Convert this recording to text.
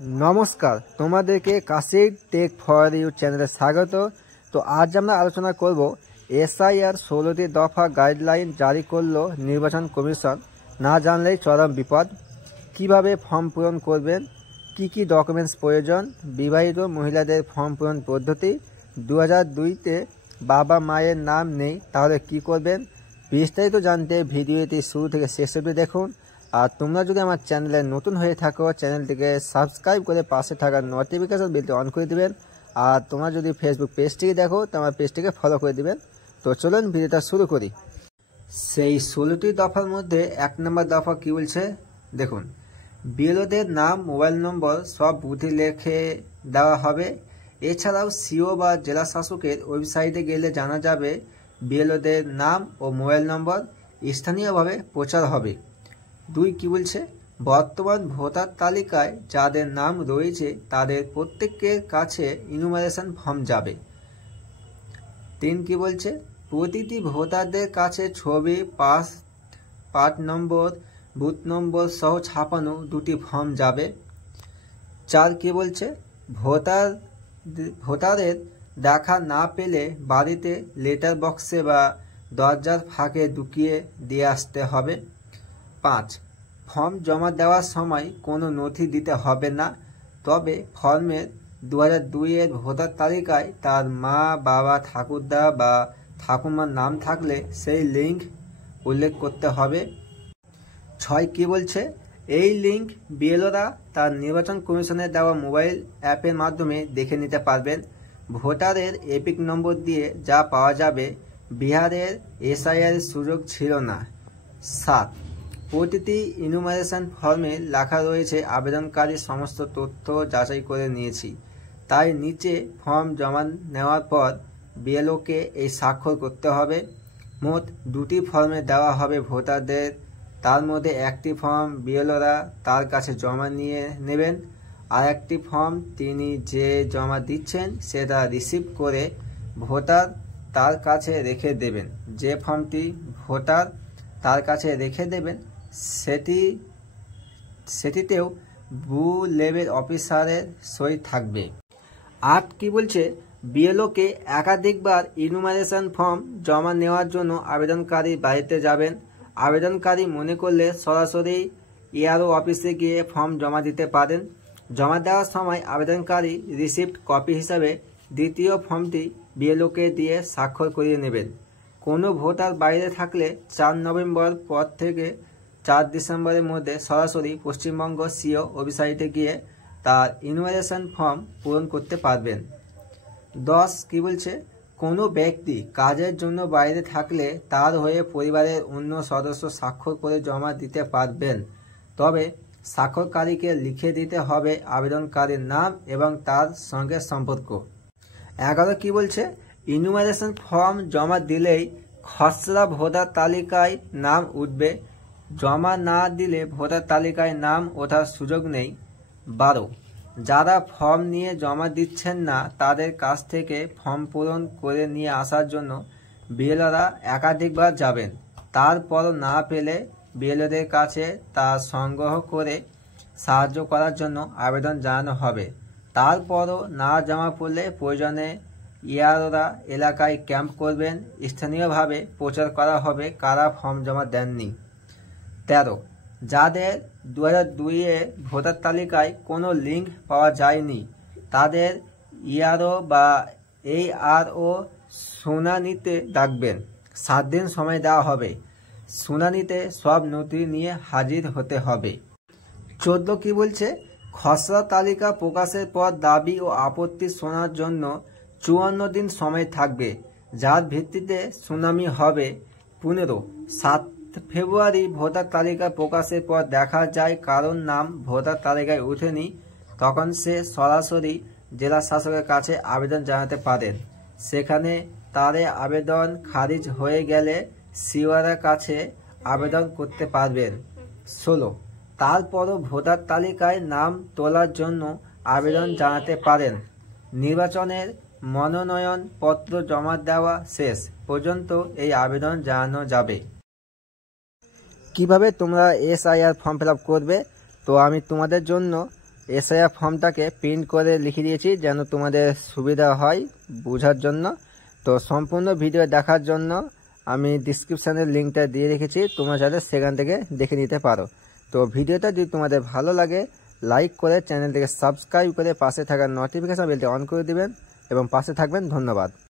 नमस्कार तुम्हादेरके काशिर take for you channel स्वागत। तो आज আমরা আলোচনা করব এসআইআর 16টি দফা গাইডলাইন জারি করলো নির্বাচন কমিশন। না জানলেই চরম বিপদ। কিভাবে ফর্ম পূরণ করবেন, কি ডকুমেন্টস প্রয়োজন, বিবাহিত মহিলাদের ফর্ম পূরণ পদ্ধতি, 2002-তে বাবা মায়ের নাম নেই তাহলে কি করবেন, বিস্তারিত জানতে ভিডিওটি শুরু থেকে শেষ অবধি দেখুন। আর তোমরা যদি আমার চ্যানেলে নতুন হয়ে থাকো চ্যানেলটিকে সাবস্ক্রাইব করে পাশে থাকা নোটিফিকেশন বেলটি অন করে দিবেন। আর তোমরা যদি ফেসবুক পেজটিকে দেখো তো আমার পেজটিকে ফলো করে দিবেন। তো চলুন ভিডিওটা শুরু করি। সেই 16টি দফার মধ্যে 1 নম্বর দফা কি বলছে দেখুন, বিএলওদের নাম মোবাইল নম্বর সব বুথে লিখে দেওয়া হবে। এছাড়াও সিও বা জেলা শাসকের ওয়েবসাইটে গেলে জানা যাবে বিএলওদের নাম ও মোবাইল নম্বর স্থানীয়ভাবে প্রচার হবে। 2 কি বলছে, বর্তমান ভোটার তালিকায় যাদের নাম রয়েছে তাদের প্রত্যেকের কাছে ইনুমারেশন ফর্ম যাবে। 3 কি বলছে, প্রতিটি ভোটারদের কাছে ছবি, পার্ট নম্বর, বুথ নম্বর সহ ছাপানো 2টি ফর্ম যাবে। 4 কি বলছে, ভোটারের দেখা না পেলে বাড়িতে লেটার বক্সে বা দরজার ফাঁকে ঢুকিয়ে দিয়ে আসতে হবে। 5 ফর্ম জমা দেওয়ার সময় কোনো নথি দিতে হবে না, তবে ফর্মের 2002-এর ভোটার তালিকায় তার মা, বাবা, ঠাকুরদা বা ঠাকুমার নাম থাকলে সেই লিঙ্ক উল্লেখ করতে হবে। 6 কি বলছে, এই লিঙ্ক বিএলওরা তার নির্বাচন কমিশনের দেওয়া মোবাইল অ্যাপের মাধ্যমে দেখে নিতে পারবেন। ভোটারের এপিক নম্বর দিয়ে যা পাওয়া যাবে, বিহারের এসআইআর সুযোগ ছিল না। 7 প্রতিটি ইনুমারেশন ফর্মে লেখা রয়েছে আবেদনকারীর সমস্ত তথ্য যাচাই করে নিয়েছি, তাই নিচে ফর্ম জমা নেওয়ার পর বিএলওকে এই স্বাক্ষর করতে হবে। মোট 2টি ফর্মে দেওয়া হবে ভোটারদের, তার মধ্যে একটি ফর্ম বিএলওরা তার কাছে জমা নিয়ে নেবেন, আর একটি ফর্ম তিনি যে জমা দিচ্ছেন সেটা রিসিভ করে ভোটার তার কাছে রেখে দেবেন। যে ফর্মটি ভোটার তার কাছে রেখে দেবেন সেটিতেও বুথ লেভেল অফিসারের সই থাকবে। 8 কি বলছে, বিএলওকে একাধিকবার ইনুমারেশন ফর্ম জমা নেওয়ার জন্য আবেদনকারী বাড়িতে যাবেন। আবেদনকারী মনে করলে সরাসরি ইআরও অফিসে গিয়ে ফর্ম জমা দিতে পারেন। জমা দেওয়ার সময় আবেদনকারী রিসিপ্ট কপি হিসাবে দ্বিতীয় ফর্মটি বিএলওকে দিয়ে স্বাক্ষর করিয়ে নেবেন। কোনো ভোটার বাইরে থাকলে 4 নভেম্বর পর থেকে 4 ডিসেম্বরের মধ্যে সরাসরি পশ্চিমবঙ্গ সিও ওয়েবসাইটে গিয়ে তার ইনুমারেশন ফর্ম পূরণ করতে পারবেন। 10 কি বলছে, কোনো ব্যক্তি কাজের জন্য বাইরে থাকলে তার হয়ে পরিবারের অন্য সদস্য স্বাক্ষর করে জমা দিতে পারবেন, তবে স্বাক্ষরকারীকে লিখে দিতে হবে আবেদনকারীর নাম এবং তার সঙ্গে সম্পর্ক। 11 কি বলছে, ইনুমারেশন ফর্ম জমা দিলেই খসড়া ভোটার তালিকায় নাম উঠবে, জমা না দিলে ভোটার তালিকায় নাম ওঠার সুযোগ নেই। 12 যারা ফর্ম নিয়ে জমা দিচ্ছেন না তাদের কাছ থেকে ফর্ম পূরণ করে নিয়ে আসার জন্য বিএলওরা একাধিকবার যাবেন। তারপরও না পেলে বিএলওদের কাছে তা সংগ্রহ করে সাহায্য করার জন্য আবেদন জানানো হবে। তারপরও না জমা পড়লে প্রয়োজনে ইআরওরা এলাকায় ক্যাম্প করবেন। স্থানীয়ভাবে প্রচার করা হবে কারা ফর্ম জমা দেননি। 13 যাদের 2002-এ ভোটার তালিকায় কোনো লিঙ্ক পাওয়া যায়নি তাদের ইআরও বা এইআরও শুনানিতে ডাকবেন। 7 দিন সময় দেওয়া হবে। শুনানিতে সব নথি নিয়ে হাজির হতে হবে। 14 কি বলছে, খসড়া তালিকা প্রকাশের পর দাবি ও আপত্তি শোনার জন্য 54 দিন সময় থাকবে, যার ভিত্তিতে শুনানি হবে। 15 7 ফেব্রুয়ারি ভোটার তালিকা প্রকাশের পর দেখা যায় কারোর নাম ভোটার তালিকায় ওঠেনি, তখন সে সরাসরি জেলা শাসকের কাছে আবেদন জানাতে পারেন। সেখানে তার আবেদন খারিজ হয়ে গেলে সিওর কাছে আবেদন করতে পারবেন। 16 তারপরও ভোটার তালিকায় নাম তোলার জন্য আবেদন জানাতে পারেন। নির্বাচনের মনোনয়ন পত্র জমা দেওয়া শেষ পর্যন্ত এই আবেদন জানানো যাবে। কিভাবে তোমরা এসআইআর ফর্ম ফিল আপ করবে, তো আমি তোমাদের জন্য এসআইআর ফর্মটাকে প্রিন্ট করে লিখে দিয়েছি যেন তোমাদের সুবিধা হয় বোঝার জন্য। তো সম্পূর্ণ ভিডিও দেখার জন্য আমি ডিসক্রিপশানের লিঙ্কটা দিয়ে রেখেছি, তোমরা চাইলে সেখান থেকে দেখে নিতে পারো। তো ভিডিওটা যদি তোমাদের ভালো লাগে লাইক করে চ্যানেলটিকে সাবস্ক্রাইব করে পাশে থাকা নোটিফিকেশন বেলটি অন করে দিবেন এবং পাশে থাকবেন। ধন্যবাদ।